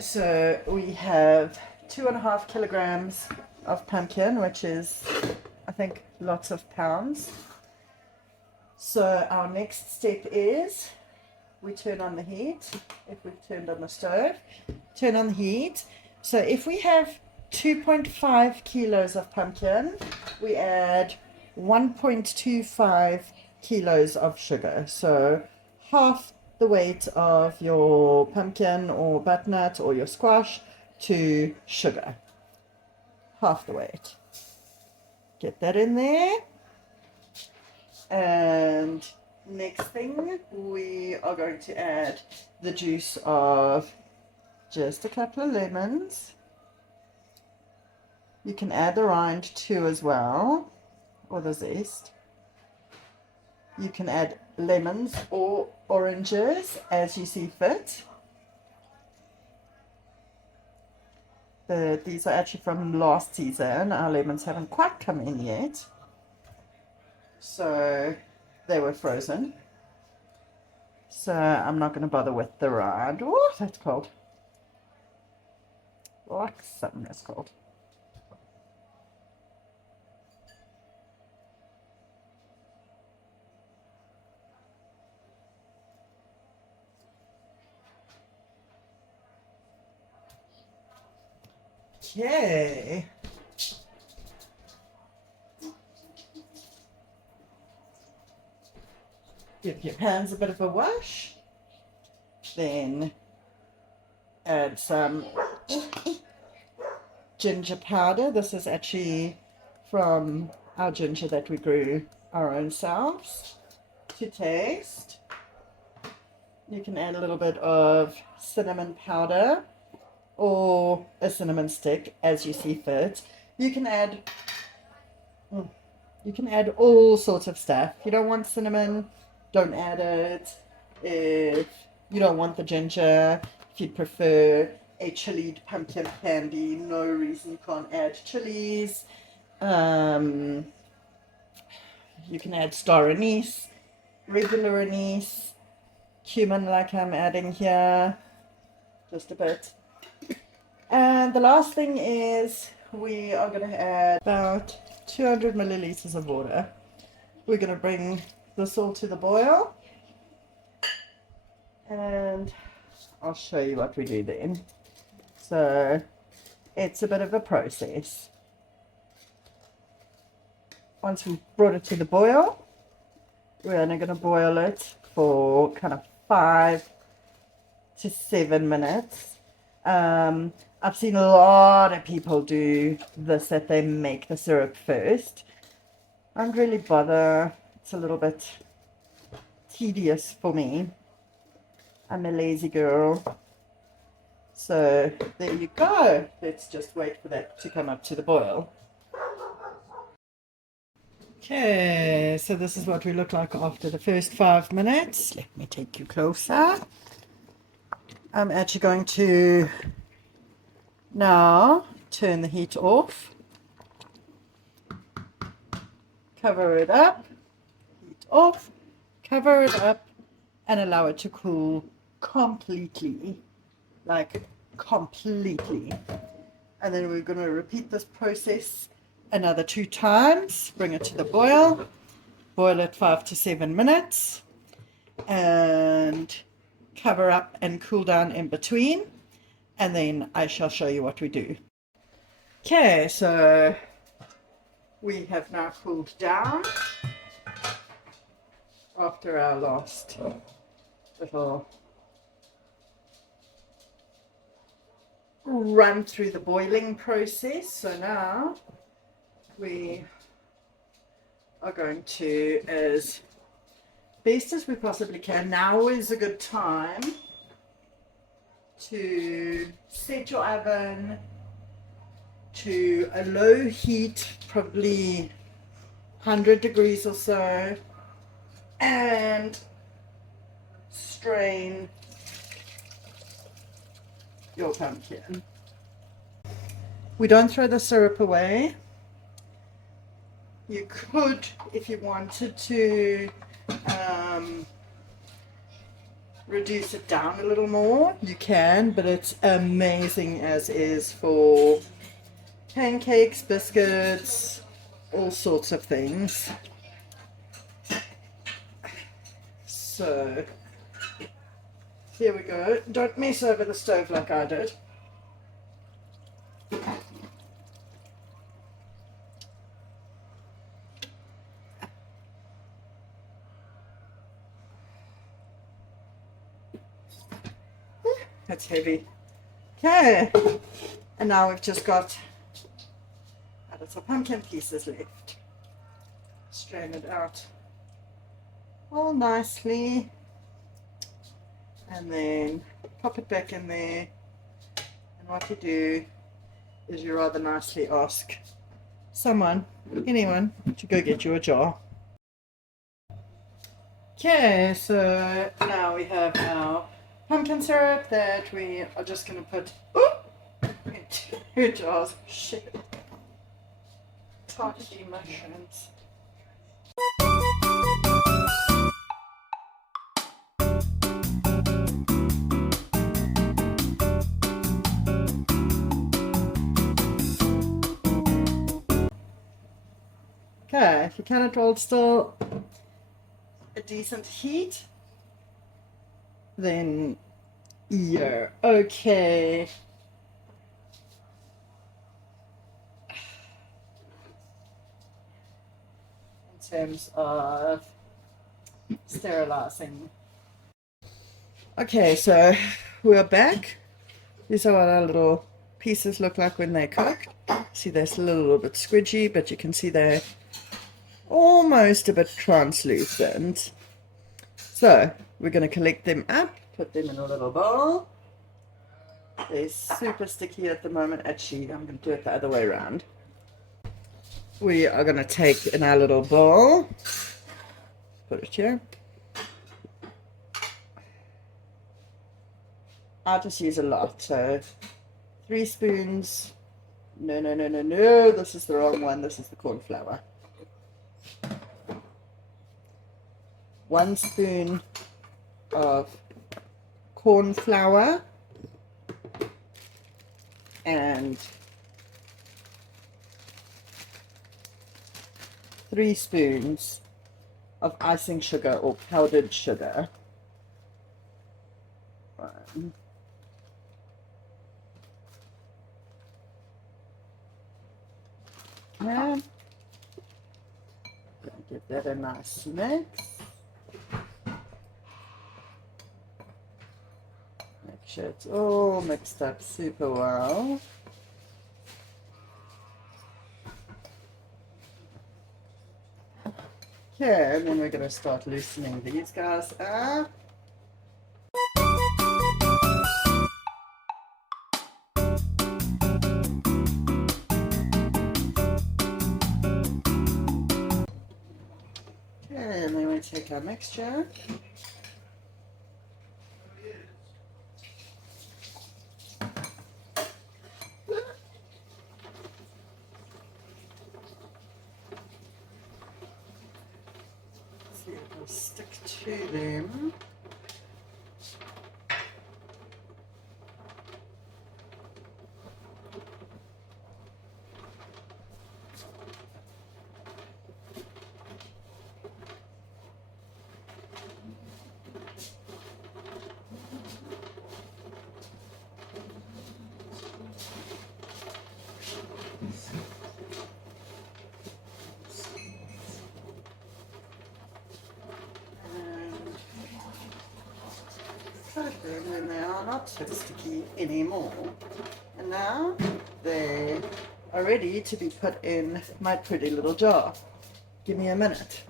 So we have 2.5 kilograms of pumpkin, which is, I think, lots of pounds. So our next step is we turn on the heat. If we've turned on the stove, turn on the heat. So if we have 2.5 kilos of pumpkin, we add 1.25 kilos of sugar. So half the weight of your pumpkin or butternut or your squash to sugar. Half the weight. Get that in there. And next thing, we are going to add the juice of just a couple of lemons. You can add the rind too as well, or the zest. You can add lemons or oranges as you see fit. These are actually from last season. Our lemons haven't quite come in yet, so they were frozen. So I'm not going to bother with the rind. Oh, that's cold. Like something that's cold. Okay. Give your pans a bit of a wash. Then add some ginger powder. This is actually from our ginger that we grew our own selves to taste. You can add a little bit of cinnamon powder or a cinnamon stick as you see fit. You can add all sorts of stuff. If you don't want cinnamon, don't add it. If you don't want the ginger, if you prefer a chilied pumpkin candy, no reason you can't add chilies. You can add star anise, regular anise, cumin like I'm adding here, just a bit. And the last thing is we are going to add about 200 milliliters of water. We're going to bring this all to the boil, and I'll show you what we do then. So it's a bit of a process. Once we've brought it to the boil, we're only going to boil it for kind of 5 to 7 minutes. I've seen a lot of people do this, that they make the syrup first. I don't really bother. It's a little bit tedious for me. I'm a lazy girl. So there you go. Let's just wait for that to come up to the boil. Okay, so this is what we look like after the first 5 minutes. Let me take you closer. I'm actually going to now turn the heat off, cover it up, heat off, cover it up, and allow it to cool completely, like completely. And then we're going to repeat this process another 2 times, bring it to the boil, boil it 5 to 7 minutes, and cover up and cool down in between, and then I shall show you what we do. Okay, so we have now cooled down after our last little run through the boiling process. So now we are going to, as best as we possibly can, now is a good time to set your oven to a low heat, probably 100 degrees or so, and strain your pumpkin. We don't throw the syrup away. You could, if you wanted to, reduce it down a little more, you can, but it's amazing as is for pancakes, biscuits, all sorts of things. So here we go. Don't mess over the stove like I did. That's heavy. Okay, and now we've just got a little pumpkin pieces left. Strain it out all nicely, and then pop it back in there. And what you do is you rather nicely ask anyone, to go get you a jar. Okay, so now we have our pumpkin syrup that we are just going to put into 2 jars. Shit. Tarty mushrooms. Okay, if you cannot hold still a decent heat, then yeah, okay. In terms of sterilizing. Okay, so we're back. These are what our little pieces look like when they're cooked. See, they're still a little bit squidgy, but you can see they're almost a bit translucent. So we're going to collect them up, put them in a little bowl. They're super sticky at the moment. Actually, I'm going to do it the other way around. We are going to take in our little bowl, put it here. I just use a lot, so 3 spoons. No, this is the wrong one. This is the corn flour. 1 spoon of corn flour and 3 spoons of icing sugar or powdered sugar. 1. Okay. Give that a nice mix. Make sure it's all mixed up super well. Okay, and then we're going to start loosening these guys up. Okay, and then we take our mixture. See if it'll stick to them. When they are not so sticky anymore. And now they are ready to be put in my pretty little jar. Give me a minute.